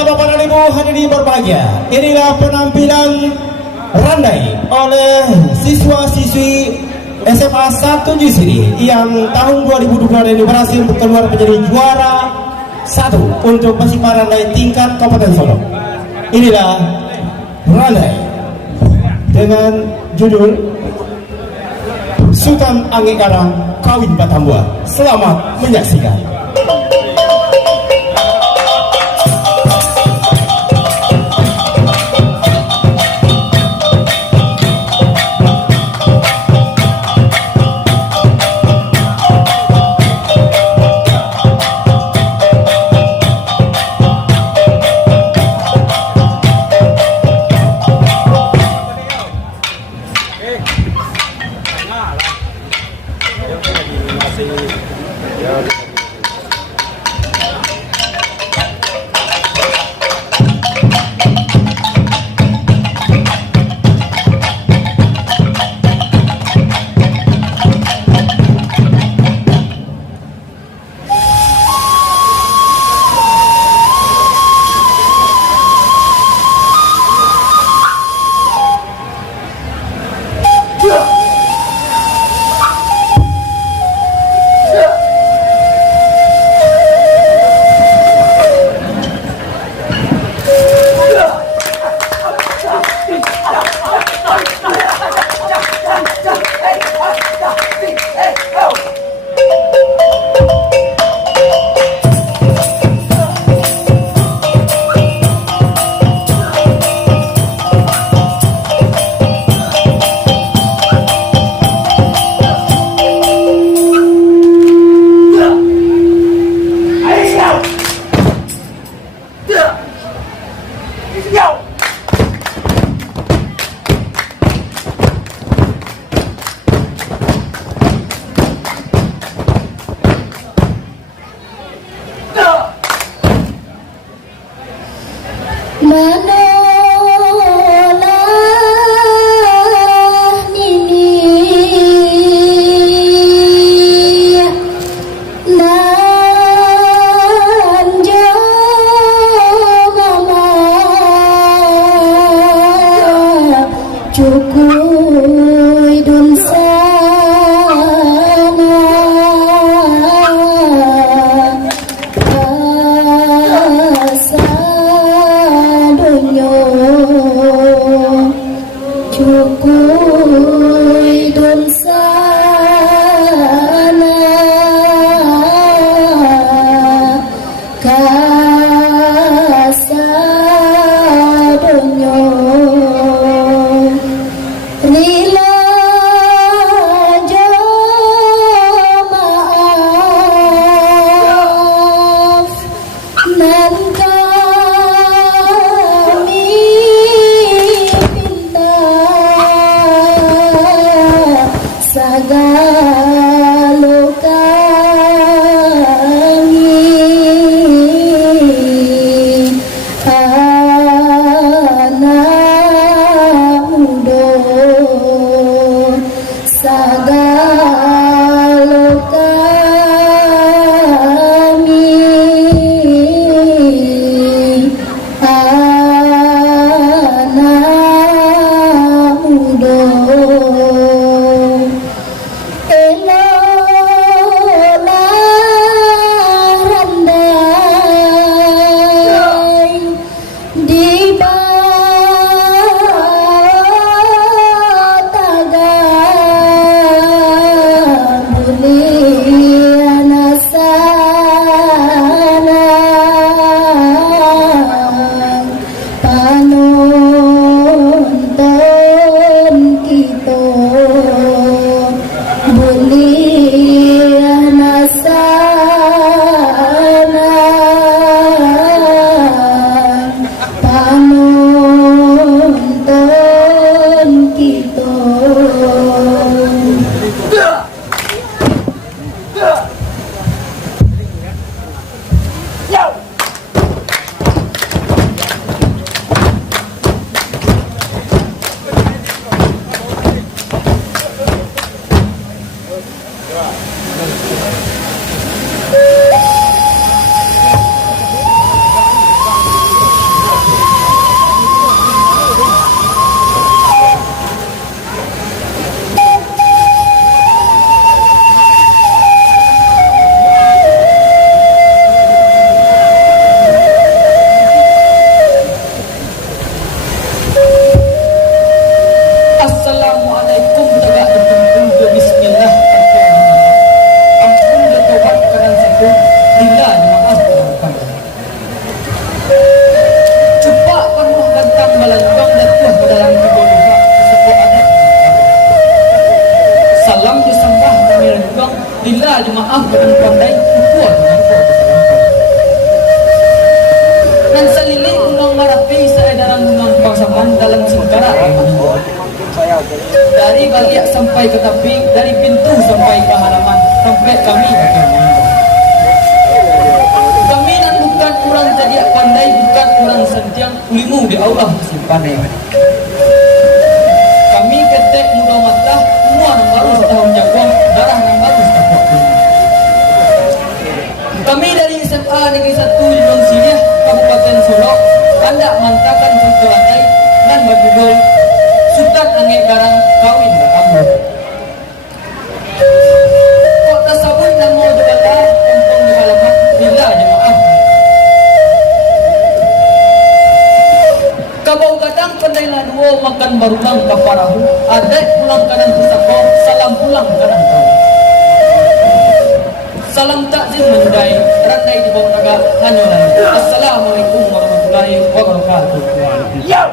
Bapak dan Ibu hadirin berbahagia, inilah penampilan randai oleh siswa-siswi SMA 1 di sini yang tahun 2022 ini berhasil keluar menjadi juara 1 untuk Persipa Randai tingkat Kabupaten Solo. Inilah randai dengan judul Sultan Angin Karang Kawin Batambua. Selamat menyaksikan. salam disembah kami rendong lila jemaah dengan pandai kuat dan salili unang marapi sa edaran unang pangsaman dalam singkara dari bagiak sampai ke tepi, dari pintu sampai ke halaman sampai kami nan bukan kurang jadi pandai, bukan kurang sentiang ulimu di Allah simpanai kami ketek muda mata semua yang baru setahun jagoan darah yang baru setahun kami dari SMA Negeri 1 Lindung Siliah Kabupaten Solo anda mantakan satu lantai dan berjudul Sultan Angin Garang Kawin Berambut kok tersabun dan mau dibata untung di halaman bila jemaah kabau gadang pandai laduo makan barulang kaparahu adek pulang kanan pusako salam pulang kanan kau salam takzim mendai randai di bawah naga hanyolan assalamualaikum warahmatullahi wabarakatuh yo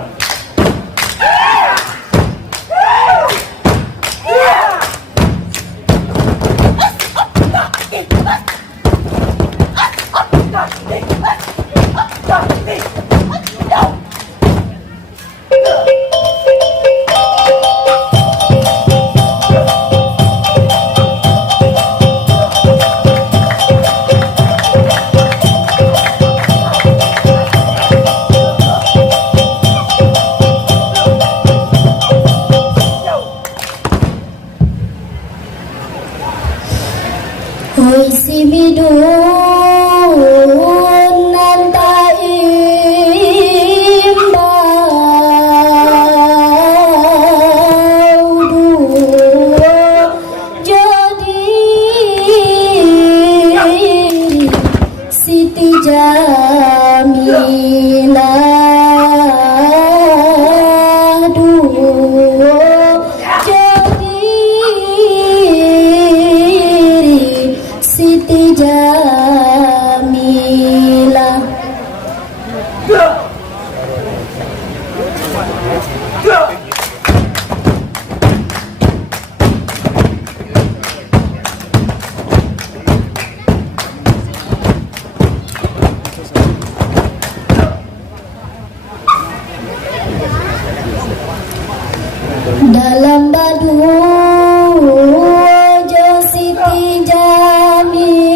Hoy si midun nanta imbau duo jadi Siti Jamilah duo Siti Jamilah dalam badu jo Siti Jamilah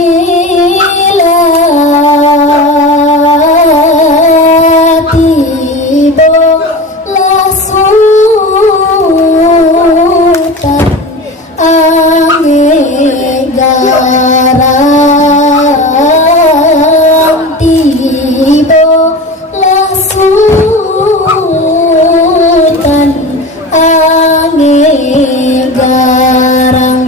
tibo la sultan angin garang tibo la sultan angin garang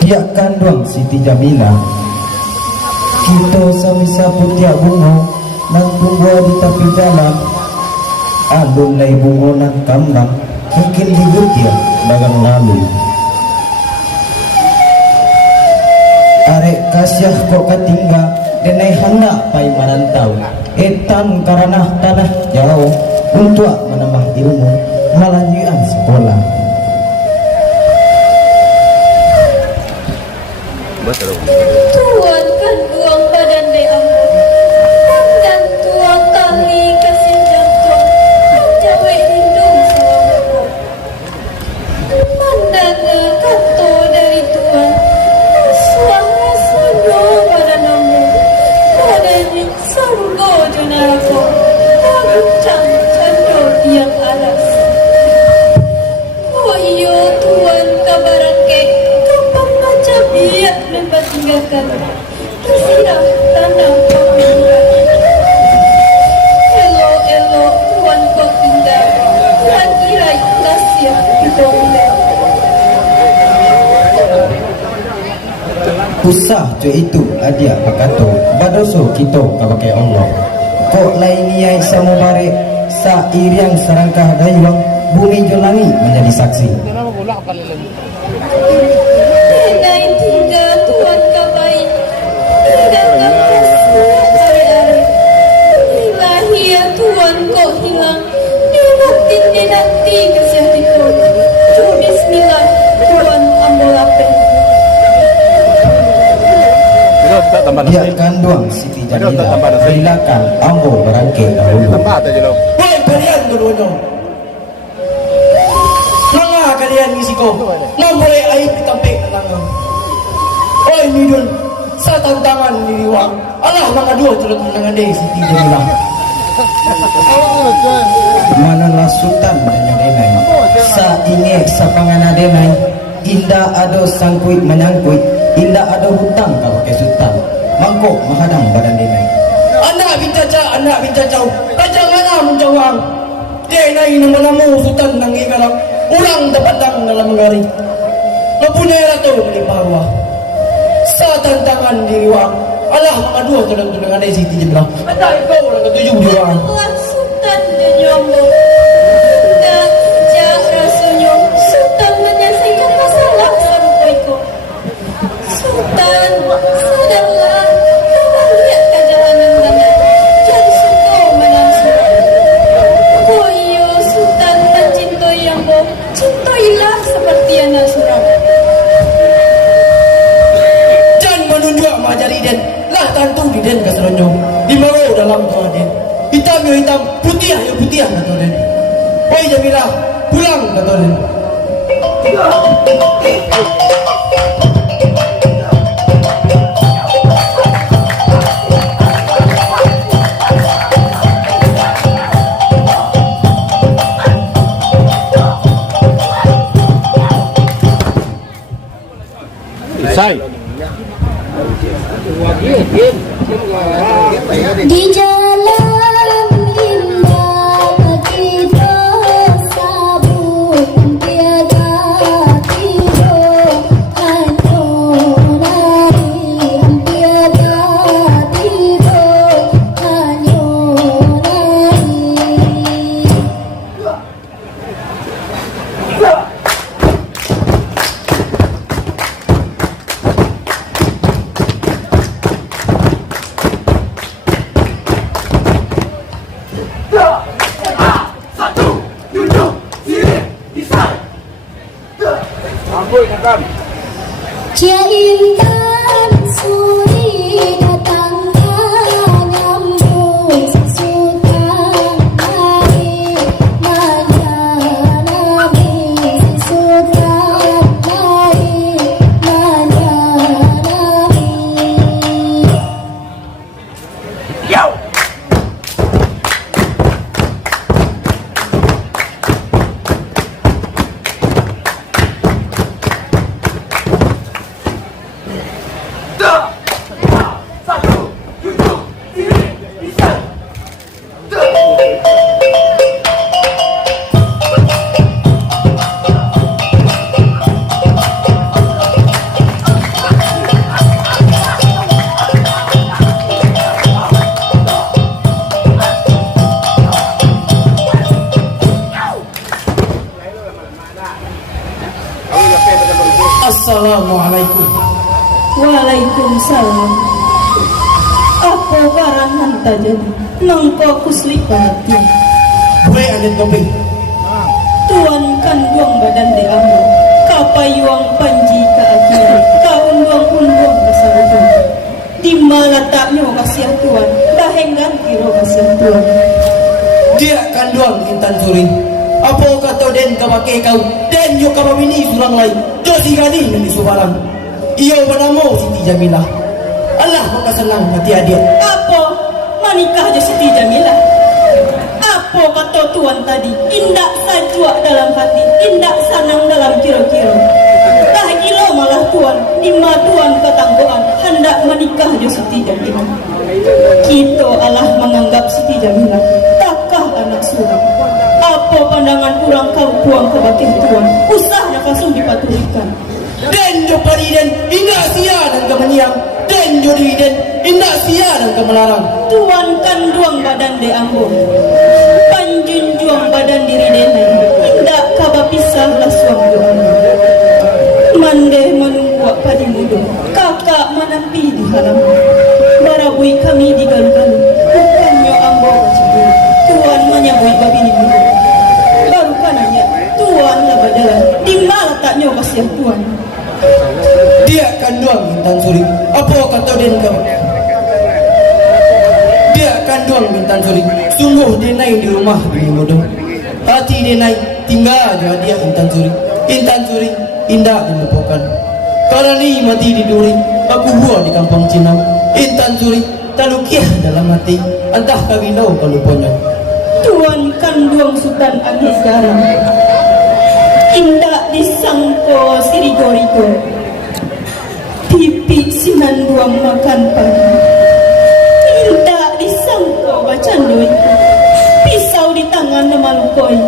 Tiak kandung Siti Jamilah kita samisa putiak bunga nang bunga di tepi jalan alun lai bunga nang kambang mungkin digutiak dagang lalu arek kasyah kok katingga denai hendak pai merantau etan karena tanah jauh untuk menambah ilmu melanjutkan sekolah. Tuan kan buang badan de amu dan tuan tali kasih jantung jawa lindung selama mandana kanto dari tuan suara sunyo pada namu padani sargo jonarako aku cando yang alas oh iyo tuan kabaran ke kapan macam biak lembat tinggalkan tersirat tanah kami Usah jo itu adia pakato badoso kita kapakai Allah. Kok lain niai samo bare sa iriang sarangkah dayuang bumi jo langit menjadi saksi. Denai tiga Tuhan kabain, tiga kasih hari-hari. Ilahi ya Tuhan kok hilang, dinanti kasih hatiku. Bismillah Tuhan ambulape. Biarkan doang Siti Jamila Bilakan ambo berangke dahulu. Woi kalian dulu-dulu. Nangah kalian ngisi ko. Namboleh aib ditampik nangah. Oi midun, sa tantangan niliwang. Allah mga dua tulad ng day Siti Jamila. Manalah sultan dan denai sa inge sa panganadenai indah ado sangkuit menyangkuit indah ado hutang kalau ke sultan mangkok menghadang badan denai. Anak bincacau, kajang mana menjawang. Denai nang manamu sultan nang ikalang. Ulang dapatang dalam gari. Napunay rato ni parwa. Sa tantangan diriwang. Allah mga dua tulad ng day Siti Jamila. At ikaw lang katujuh diwang. Allah Sultan dan Yomo. Dan sejak rasulnya Sultan menyelesaikan masalah sampaiku. Sultan sadarlah bahwa lihat keadaan dengan jadi suka menangsu. Koyo Sultan dan cintai yang bo, cintailah seperti anak suram. Jangan menunjuk majari den. Lah tantu di den kaseronyo. Di maro dalam tuan den. Hitam ya hitam, putih ya putih kata den. Oi Jamila, pulang kata den. Di jalan indah kita sabut tiada tidur hanya nari tiada tidur hanya nari. Cia intan suri datang menyambut sesutan hari nanya nabi sesutan hari nanya nabi. Assalamualaikum. Waalaikumsalam. Apa barang hanta jadi nangko kusli perhatian. Boleh ada topeng. Tuan kan buang badan de ambo. Kapayuang panji ke akhirat. Kaunduang-unduang bersarudung. Di malataknya kasihan Tuhan. Bahenggan kiro kasihan Tuhan. Dia kanduang intan suri. Apa kata den kapake kau? Den yo kapabini surang lain. Josi gani ni subalang. Iyo bernama Siti Jamila. Allah maka senang hati adik. Apa menikah je Siti Jamila? Apa kata Tuan tadi? Indak sajwa dalam hati, indak sanang dalam kira-kira. Dah gila malah Tuan, lima Tuan ketangguhan hendak menikah je Siti Jamila. Kita Allah menganggap Siti Jamila takah anak suram. Apa pandangan kurang kau buang ke batin Tuan? Usahnya langsung dipatuhikan. Den jo pari den indah sia dan kemeniang. Den jo di den indah sia dan kemelarang. Tuan kanduang badan de ambon panjun juang badan diri denai indak kaba pisah lah suang doang mande menunggu padi mudo kakak menampi di halam barabui kami di galu-galu bukannya ambo wajib tuan menyabui babi ni mudo baru kananya tuan lah badalan di mana tak nyoba siang tuan Dia kanduang bintang suri. Apa kata den kau? Dia kanduang bintang suri. Sungguh dia naik di rumah bini muda. Hati dia naik tinggal di dia intan suri. Intan suri indah dilupakan. Karena ni mati di duri. Aku buah di kampung Cina. Intan suri talukiah dalam hati. Entah kawinau kalupanya. tuan kanduang Sultan Agis Garam indak disangko sirigo-rigo pipi sinanduang makan pagi indak disangko bacandoi pisau di tangan namalukoi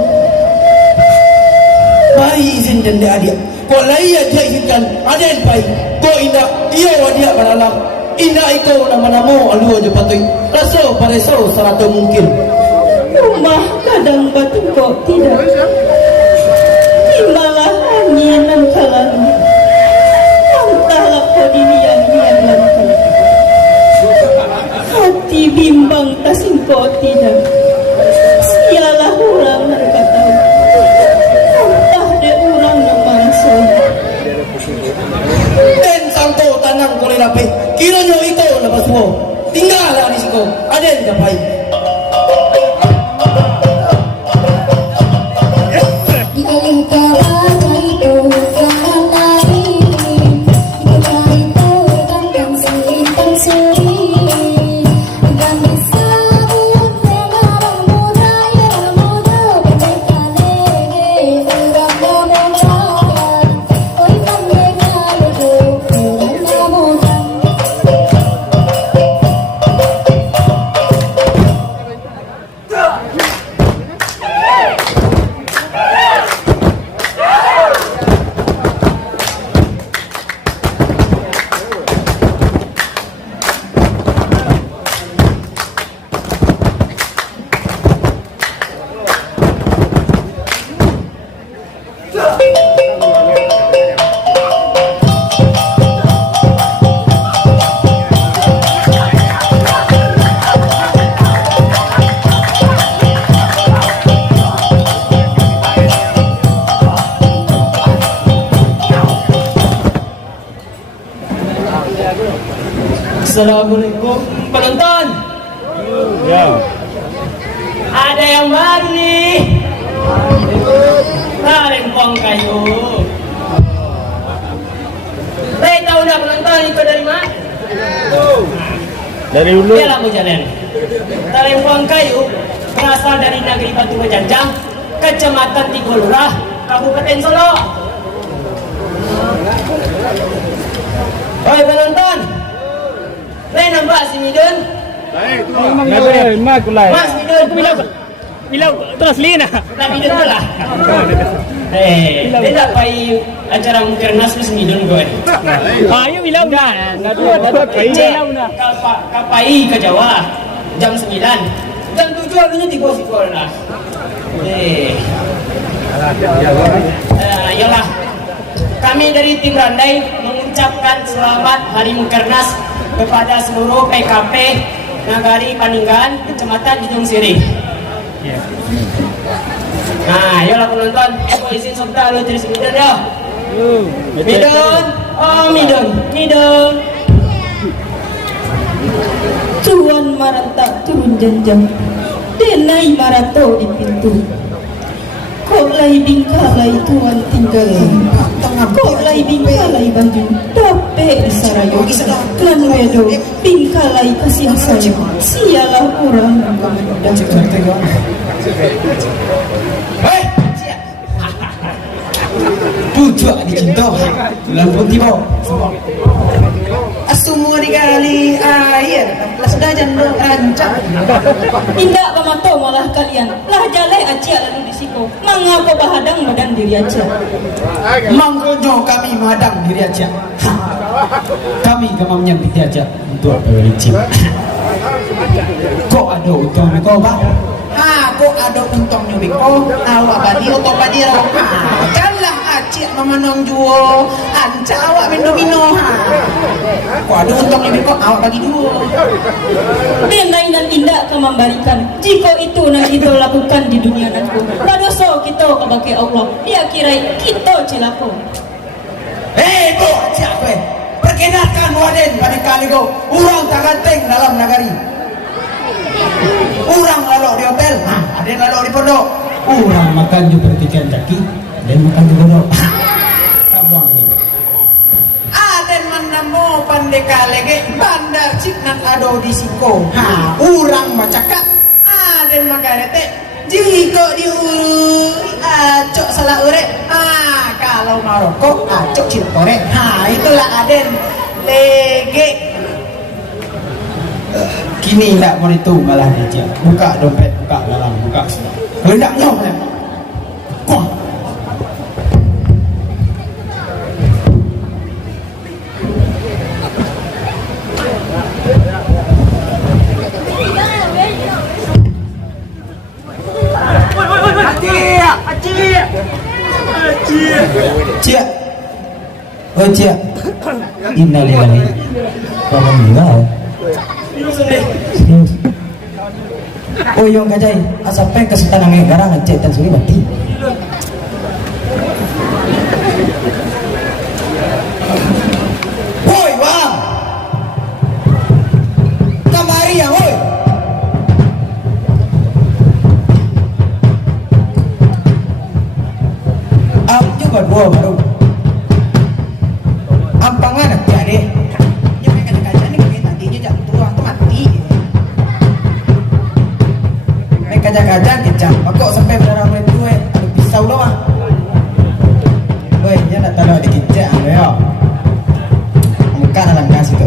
Pai izin dan dia adik. Kau layak dia izinkan ada yang pai. Kau indah ia wadia beralam. Indah itu nama-nama alu aja patui. Rasau paresau sarata mungkin. rumah kadang batu kok tidak malah angin dan kalang entahlah kau dinian-nian lantai hati bimbang tasing kau tidak sialah orang mereka tahu entah de orang nama saya Dan sangko tanang kau lelapai. Kiranya itu lepas semua. Tinggallah di situ. Ada yang dapai. Dialih kawan itu kawan lain Kita itu ganteng sintang suri Kami sabut memang muda ya muda Berdeka lege orang muda Oi pandega lege orang muda Assalamualaikum penonton. Ada yang baru nih. Rempong kayu. Saya tahu dah penonton itu dari mana? Dari dulu. Dia lampu jalan. Rempong kayu berasal dari negeri Batu Bejanjang, Kecamatan Tigolurah, Kabupaten Solo. Oi penonton. Saya nampak si Midun. Mas Midun, Bilang terus Lina. tak Midun tu lah. Dia tak payah acara Mukernas plus Midun gue ni. Ayo bilang dah. Kapai ke Jawa jam 9. Jam 7 alunya di Gosipol lah. Yalah. Kami dari tim Randai mengucapkan selamat Hari Mukernas kepada seluruh PKP Nagari Paninggan, Kecamatan Ujung Sirih. Nah, ayolah penonton, aku izin serta lu terus Midun dah. Midun, oh Midun. tuan marantak turun jenjang denai marato di pintu kok lai bingkalai tuan tinggal kok lai bingkalai baju dape sarayo klan wedo bingkalai kasih saya sialah orang Hei! Pucuk di cinta. Lampun tiba. semua dikali air sudah janduk rancang. Indak pamato malah kalian. Lah jalai acia lalu disiko. Mengapa bahadang badan diri acia? Mangkojo kami madang diri aja. Kami kemamnya diri aja untuk berlicin. Kok ada untungnya kau bang? Kok ada untungnya biko? Awak badi atau badi rawa? Janganlah acik memenang juo. Anca awak mino. Kok ada untungnya biko? Awak bagi duo. Denai dan indak ke membalikan. Jika itu nan kita lakukan di dunia nanti. Ladoso kita kebagai Allah. Dia kira kita celaka. Kok acik apa? Perkenalkan Waden pada kali kau. Orang tak ganteng dalam nagari. Orang lalu di hotel, ada yang lalu di pondok. Orang makan juga pertikan kaki, dan makan di pondok. Kamuang ini. Ada yang menamo pandai kalege bandar ciknan ado di siko. Orang macakak. Ada yang makarete. Jika diuri acok salah urek. Kalau maroko acok cilkore. Itulah Aden lege. Kini tidak mau itu malah dia buka dompet, buka dalam, buka semua. Hendak nyom ya. Kok? Cia. Oh Cia. Innalillahi. Kamu meninggal. Serius. Oh yang kajai asap peng kesutan angin garang cek dan suri mati. Woi bang, kamari ya woi. Am juga dua baru. Ampangan ya deh. Kajang-kajang kejam, kok sampai berdarah mulai tua, ada pisau loh ah. Woi, dia nak tahu ada kejam, ya. Muka dalam kasih tu.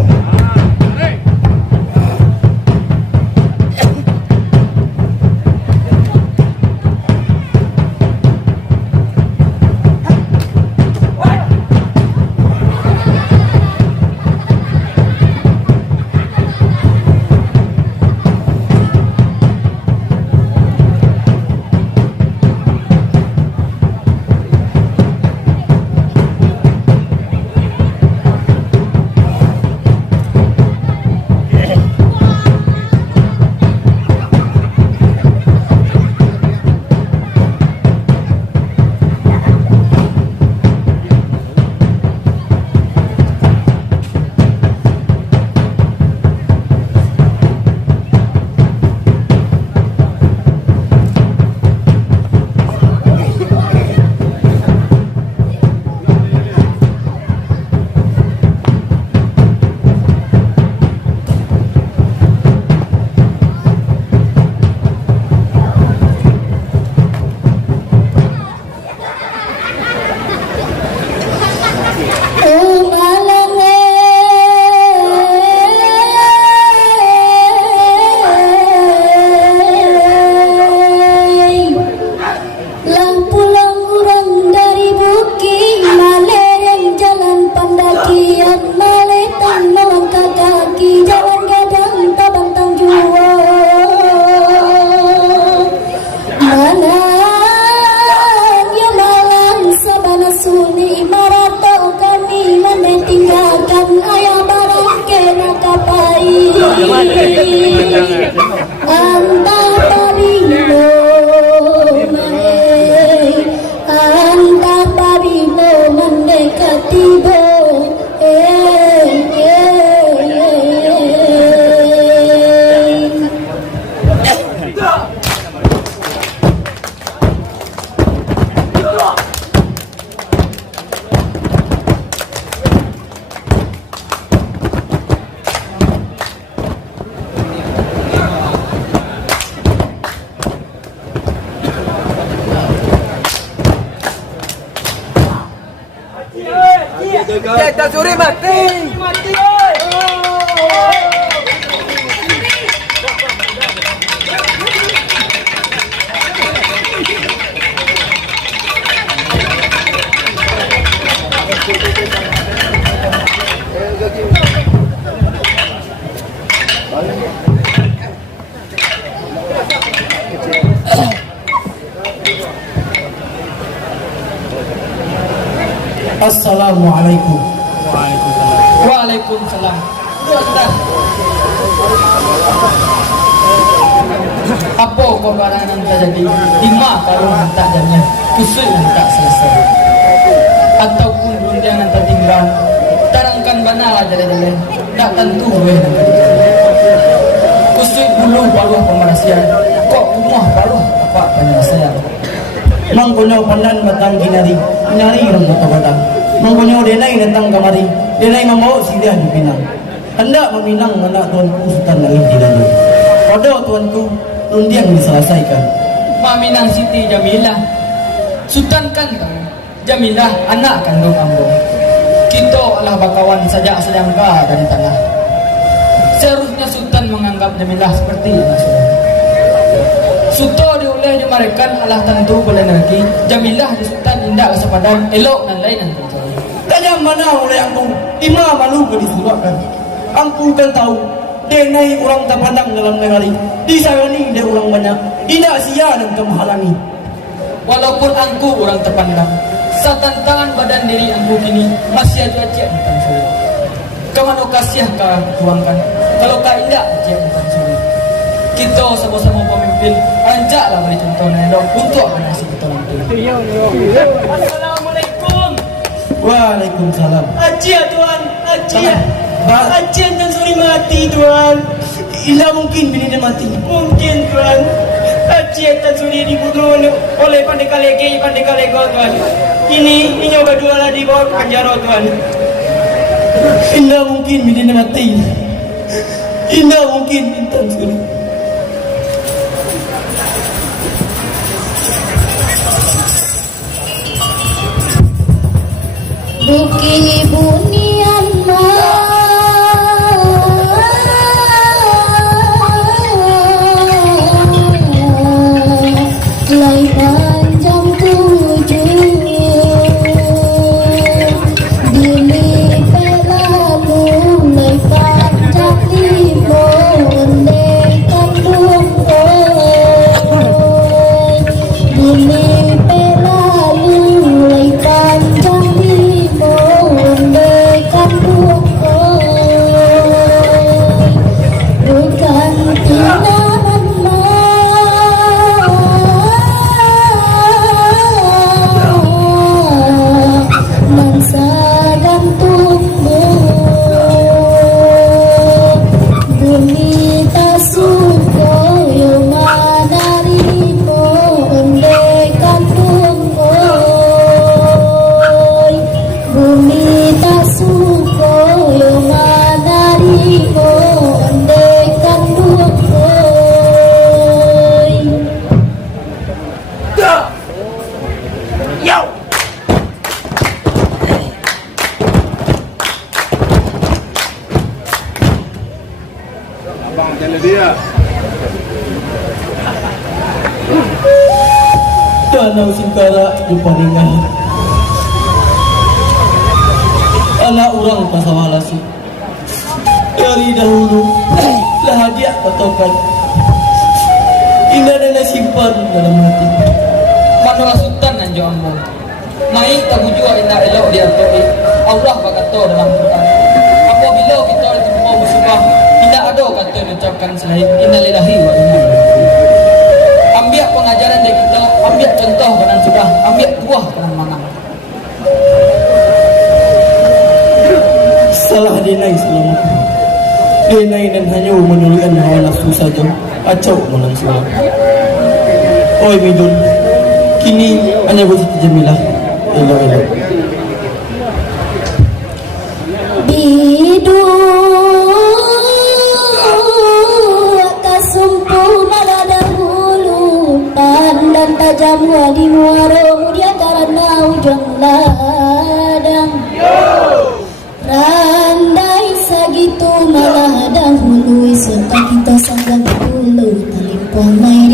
Kita suri mati. Mati oi. Assalamualaikum. Waalaikumsalam. Sudah. Apa kabaran yang terjadi? Lima karung hantar jamnya kusut yang tak selesai. Ataupun rundian yang tertinggal. Tarangkan bana jalan-jalan. Tak tentu boleh. Kusut bulu baruh pemerhasian. Kok rumah baruh apa penyelesaian? Mangkunyo pandan batang kinari orang kota batang. Mangkunyo denai datang kemari, denai membawa sindian di Pinang. Hendak meminang anak tuanku Sultan Langit di Dalu. Pada tuanku, undian diselesaikan. Maminang Siti Jamilah, Sultan kan Jamilah anak kandung ambo. Kita adalah bakawan saja sedangka dari tanah. Seharusnya Sultan menganggap Jamilah seperti anak sultan. Suto dioleh dimarekan adalah tentu boleh nanti. Jamilah di Sultan indah sepadan elok dan lain yang terjadi. Tanya mana oleh aku, lima malu ke disuruhkan. Aku kan tahu, denai orang tak pandang dalam negeri. Di sana ni dia orang banyak, tidak sia dan kemahalangi. Walaupun aku orang terpandang, satantangan badan diri aku kini masih ada aja bukan sulit. Kemana kasih kau tuangkan, kalau kau indah aja bukan sulit. Kita sama-sama pemimpin, anjaklah beri contoh yang untuk mengasih kita nanti. Assalamualaikum. Waalaikumsalam. Aji tuan, aji. Ba- Aji dan suri mati tuan. Tidak mungkin bini dia mati. Mungkin tuan. Aji dan suri dibunuh oleh Pandeka Lege tuan. Ini berdua lah di bawah penjara tuan. Tidak mungkin bini dia mati. Tidak mungkin Intan Suri. Buki bunian lai panjang tujuh dini pelalu lai panjang limo ondekan rumah dini pelalu lai panjang limo ondekan rumah bukan tindakan mangsa dan tumbuh bumi tak suka yang manarimo ondekan tumbuh bumi tak suka yang manarimo ondekan tumbuh. Danau Singkara di Paningan. Anak orang pasawalasi. Dari dahulu lah hadiah patokan. Indah dan simpan dalam hati. Manulah Sultan dan Jambu. Mai tak bujua indah elok dia toi. Allah berkata dalam Quran. Apabila kita bertemu musibah, tidak ada kata diucapkan selain innalillahi wa inna ilaihi raji'un. Ambil pengajaran dari kita, ambil contoh dengan sudah, ambil buah dengan mana. Salah denai selamaku. Denai dan hanya menyulikan hawa nafsu saja. Acau menang sulam. Oi Midun, kini hanya Siti Jamilah. Elok-elok. Bidu kasumpu pada dahulu pandang tajam di muaro dia karena ujung ladang randai sagitu malah dahulu serta kita sangat dulu tali pomai